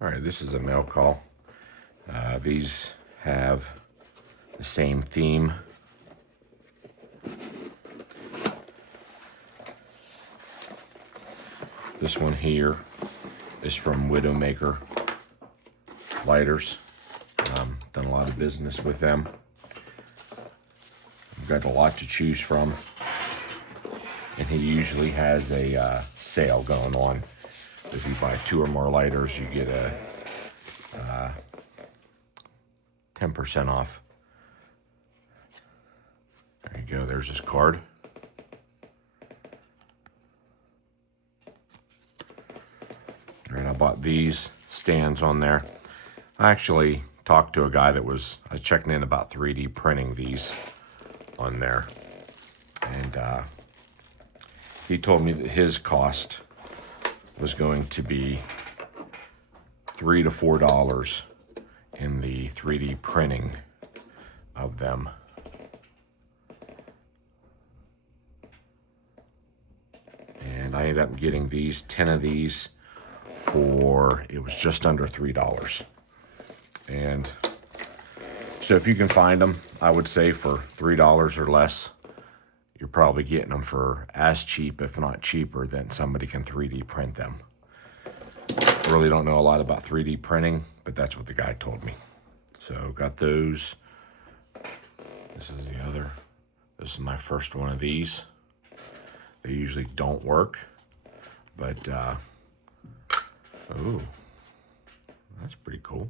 All right, this is a mail call. These have the same theme. This one here is from Widowmaker Lighters. Done a lot of business with them. I've got a lot to choose from. And he usually has a sale going on. If you buy 2 or more lighters, you get a 10% off. There you go, there's his card. And I bought these stands on there. I actually talked to a guy that was checking in about 3D printing these on there. And he told me that his cost was going to be $3 to $4 in the 3D printing of them. And I ended up getting these, 10 of these, for, it was just under $3. And so if you can find them, I would say for $3 or less, you're probably getting them for as cheap, if not cheaper, than somebody can 3D print them. I really don't know a lot about 3D printing, but that's what the guy told me. So got those. This is the other. This is my first one of these. They usually don't work, but oh, that's pretty cool.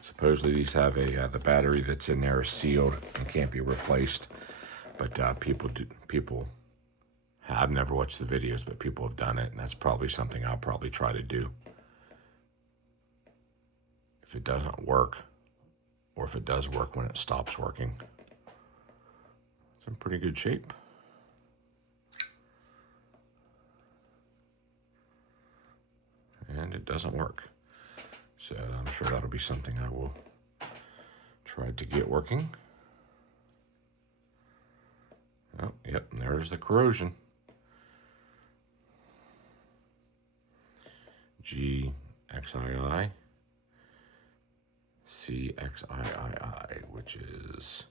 Supposedly these have a the battery that's in there is sealed and can't be replaced, but I've never watched the videos, but people have done it, and that's probably something I'll probably try to do. If it doesn't work, or if it does work when it stops working. It's in pretty good shape. And it doesn't work. So I'm sure that'll be something I will try to get working. Oh, yep, and there's the corrosion. GXII, CXIII, which is,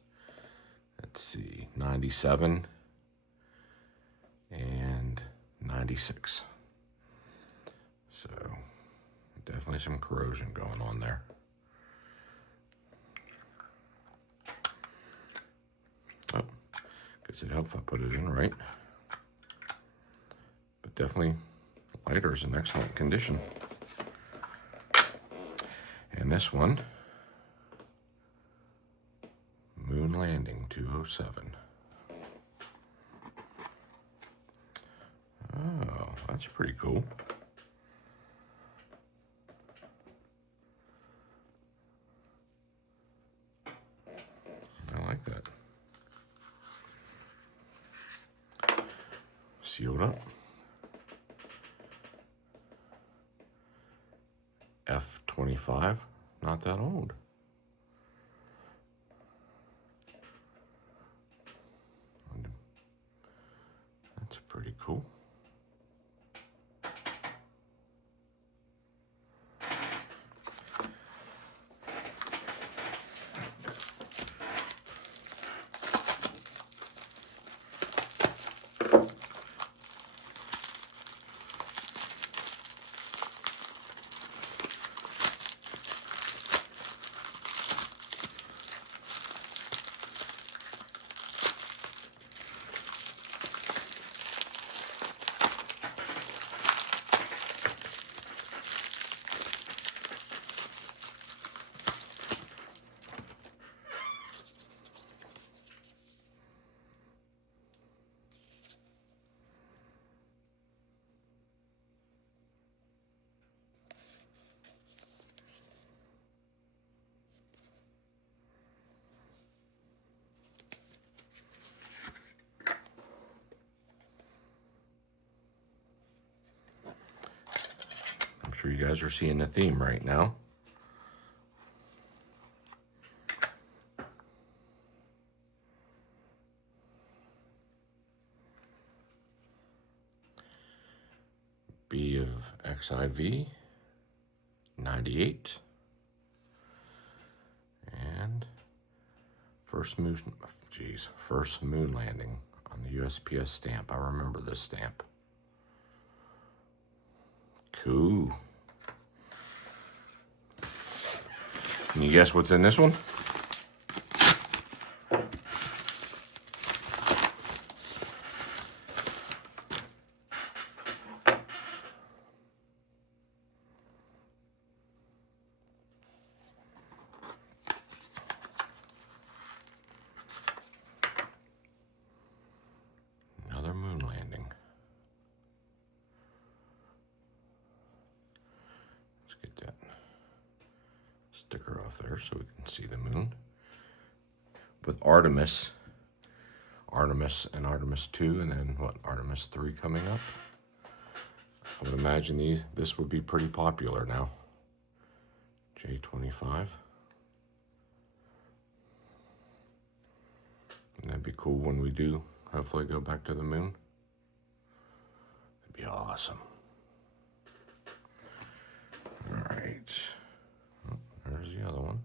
let's see, 97 and 96. So definitely some corrosion going on there. Oh, guess it helps if I put it in right. But definitely, the lighter's in excellent condition. And this one, Moonlanding 207. Oh, that's pretty cool. I like that. Sealed up. F25, not that old. That's pretty cool. sure you guys are seeing the theme right now. B of XIV, 98. And first moon landing on the USPS stamp. I remember this stamp. Cool. Can you guess what's in this one? Another moon landing. Let's get that sticker off there so we can see the moon. With Artemis and Artemis 2, and then what, Artemis 3 coming up. I would imagine this would be pretty popular now. J25. And that'd be cool when we do hopefully go back to the moon. It'd be awesome. All right. Oh, there's the other one.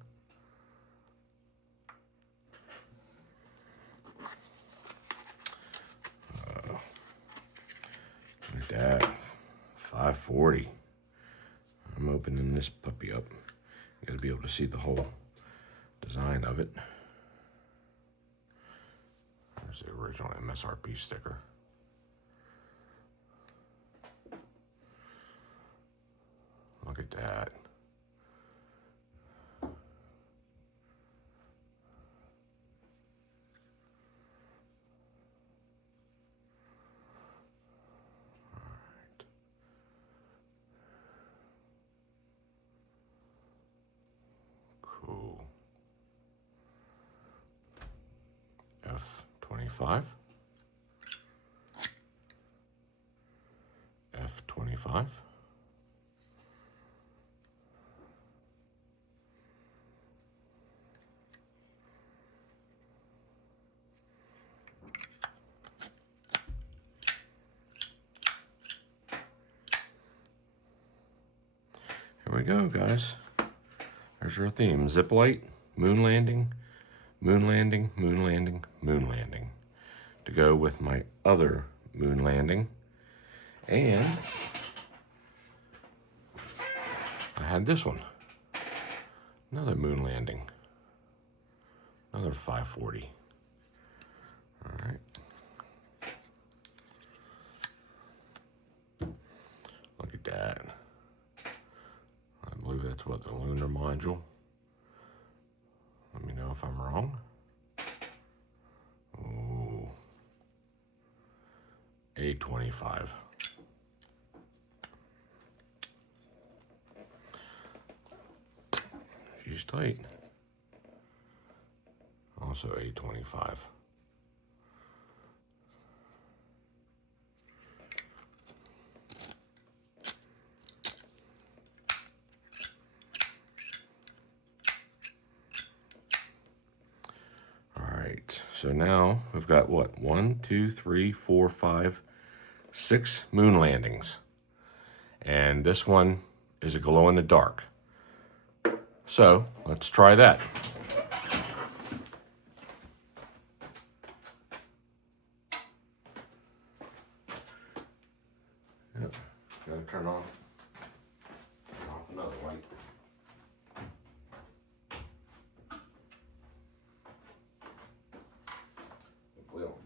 Look at that. 540. I'm opening this puppy up. You gotta be able to see the whole design of it. There's the original MSRP sticker. Look at that. Alright. Cool. F25. F25. Here we go, guys. There's your theme. Ziplight, moon landing, moon landing, moon landing, moon landing. To go with my other moon landing. And I had this one. Another moon landing. Another 540. All right. Look at that. I believe that's what, the lunar module. Let me know if I'm wrong. Ooh. A25. She's tight. Also A25. So now we've got what? 1, 2, 3, 4, 5, 6 moon landings. And this one is a glow in the dark. So let's try that. Yep, gotta turn off another light.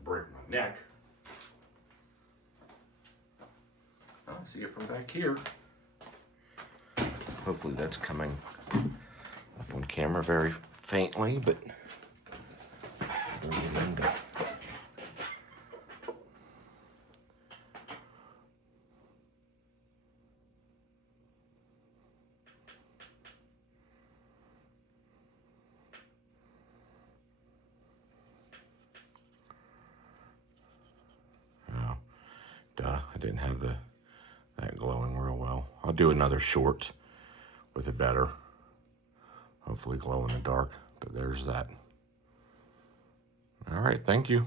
Break my neck. I see it from back here. Hopefully that's coming up on camera very faintly, but I didn't have that glowing real well. I'll do another short with it better. Hopefully glow in the dark, but there's that. All right, thank you.